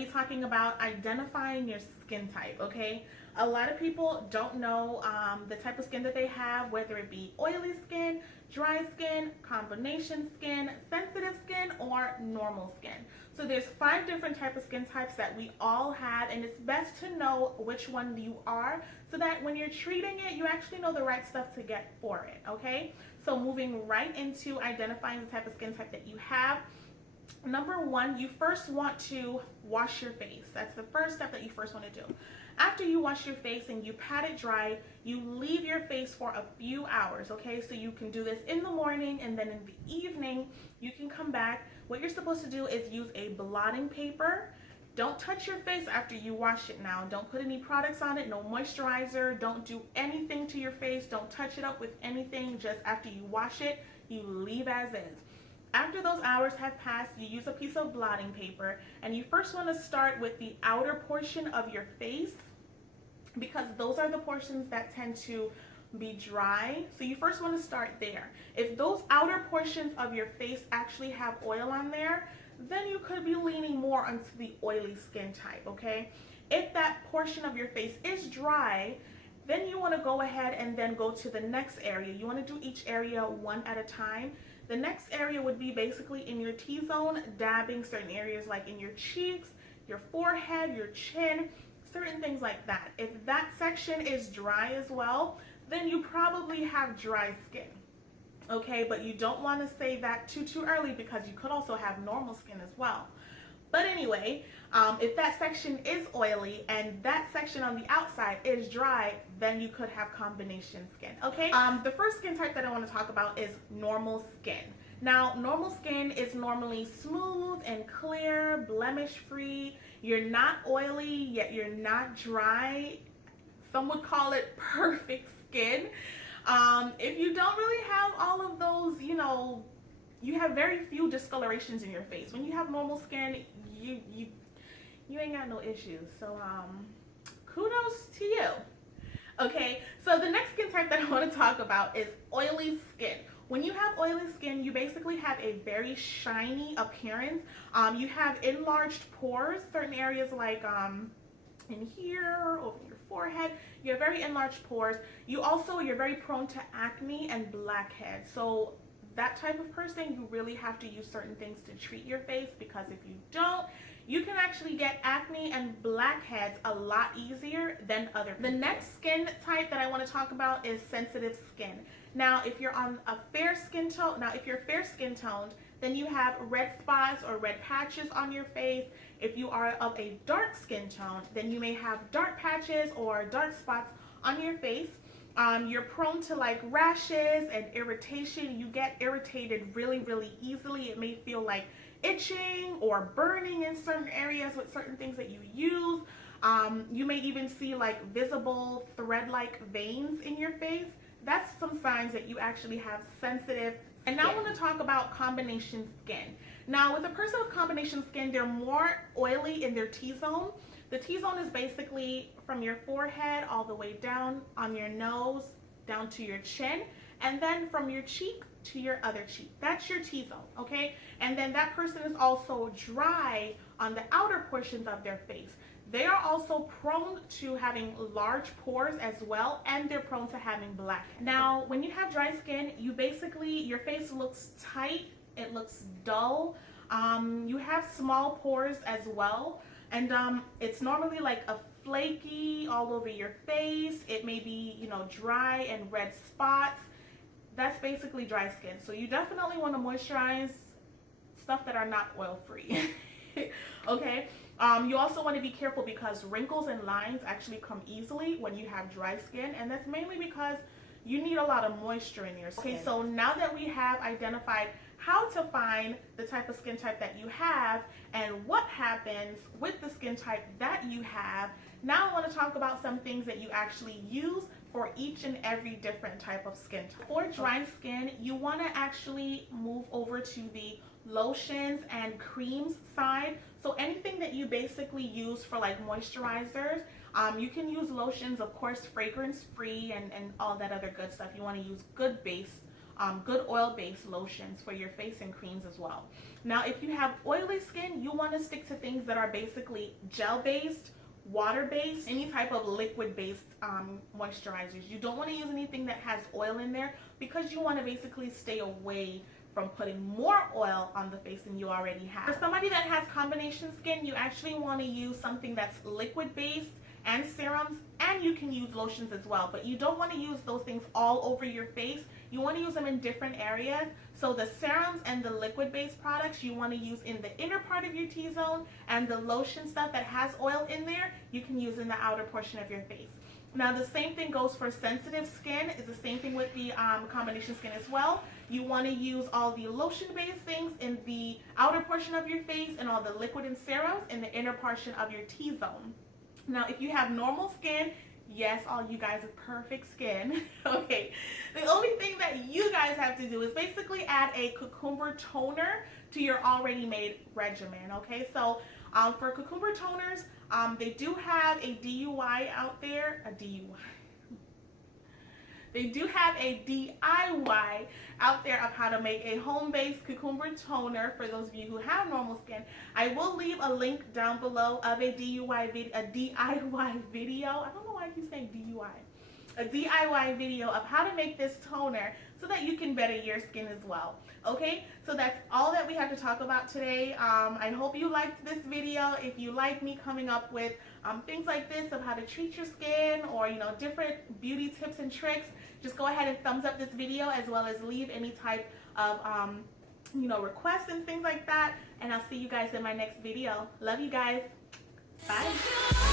be talking about identifying your skin type, okay? A lot of people don't know the type of skin that they have, whether it be oily skin, dry skin, combination skin, sensitive skin, or normal skin. So there's 5 different types of skin types that we all have, and it's best to know which one you are so that when you're treating it, you actually know the right stuff to get for it, okay? So moving right into identifying the type of skin type that you have. Number 1, you first want to wash your face. That's the first step that you first want to do. After you wash your face and you pat it dry, you leave your face for a few hours, okay? So you can do this in the morning, and then in the evening, you can come back. What you're supposed to do is use a blotting paper. Don't touch your face after you wash it now. Don't put any products on it, no moisturizer. Don't do anything to your face. Don't touch it up with anything. Just after you wash it, you leave as is. After those hours have passed, you use a piece of blotting paper, and you first want to start with the outer portion of your face because those are the portions that tend to be dry. So you first want to start there. If those outer portions of your face actually have oil on there, then you could be leaning more onto the oily skin type, okay? If that portion of your face is dry, then you want to go ahead and then go to the next area. You want to do each area one at a time. The next area would be basically in your T-zone, dabbing certain areas like in your cheeks, your forehead, your chin, certain things like that. If that section is dry as well, then you probably have dry skin, okay? But you don't want to say that too early because you could also have normal skin as well. But anyway, if that section is oily and that section on the outside is dry, then you could have combination skin, okay? The first skin type that I want to talk about is normal skin. Now, normal skin is normally smooth and clear, blemish-free. You're not oily, yet you're not dry. Some would call it perfect skin. If you don't really have all of those, you have very few discolorations in your face. When you have normal skin, you ain't got no issues. So kudos to you. Okay, so the next skin type that I want to talk about is oily skin. When you have oily skin, you basically have a very shiny appearance. You have enlarged pores, certain areas like in here, over your forehead. You have very enlarged pores. You're very prone to acne and blackheads. So that type of person, you really have to use certain things to treat your face, because if you don't, you can actually get acne and blackheads a lot easier than other people. The next skin type that I want to talk about is sensitive skin. Now, if you're on a fair skin tone, if you're fair skin toned, then you have red spots or red patches on your face. If you are of a dark skin tone, then you may have dark patches or dark spots on your face. You're prone to like rashes and irritation. You get irritated really easily. It may feel like itching or burning in certain areas with certain things that you use. You may even see like visible thread-like veins in your face. That's some signs that you actually have sensitive skin. And now I want to talk about combination skin. Now, with a person with combination skin, they're more oily in their T-zone. The T-zone is basically from your forehead all the way down on your nose, down to your chin, and then from your cheek to your other cheek. That's your T-zone, okay? And then that person is also dry on the outer portions of their face. They are also prone to having large pores as well, and they're prone to having blackheads. Now, when you have dry skin, your face looks tight, it looks dull. You have small pores as well, and it's normally like a flaky all over your face. It may be, dry and red spots. That's basically dry skin. So you definitely want to moisturize stuff that are not oil-free. Okay? You also want to be careful because wrinkles and lines actually come easily when you have dry skin, and that's mainly because you need a lot of moisture in your skin. Okay, so now that we have identified how to find the type of skin type that you have and what happens with the skin type that you have, now I want to talk about some things that you actually use for each and every different type of skin type. For dry skin, you want to actually move over to the lotions and creams side. So anything that you basically use for like moisturizers, you can use lotions, of course, fragrance free and all that other good stuff. You want to use good base good oil-based lotions for your face and creams as well. Now, if you have oily skin, you want to stick to things that are basically gel-based, water-based, any type of liquid-based moisturizers. You don't want to use anything that has oil in there because you want to basically stay away from putting more oil on the face than you already have. For somebody that has combination skin, you actually want to use something that's liquid-based and serums, and you can use lotions as well, but you don't want to use those things all over your face. You want to use them in different areas. So the serums and the liquid-based products you want to use in the inner part of your T-zone, and the lotion stuff that has oil in there, you can use in the outer portion of your face. Now the same thing goes for sensitive skin. It's the same thing with the combination skin as well. You want to use all the lotion-based things in the outer portion of your face and all the liquid and serums in the inner portion of your T-zone. Now if you have normal skin, yes, all you guys have perfect skin, okay, the only thing that you guys have to do is basically add a cucumber toner to your already made regimen, okay? So for cucumber toners, they do have a DIY out there, They do have a DIY out there of how to make a home-based cucumber toner for those of you who have normal skin. I will leave a link down below of a DIY video. I don't know why I keep saying DIY. A DIY video of how to make this toner so that you can better your skin as well. Okay, so that's all that we have to talk about today. I hope you liked this video. If you like me coming up with things like this of how to treat your skin, or different beauty tips and tricks, just go ahead and thumbs up this video, as well as leave any type of requests and things like that, and I'll see you guys in my next video. Love you guys. Bye.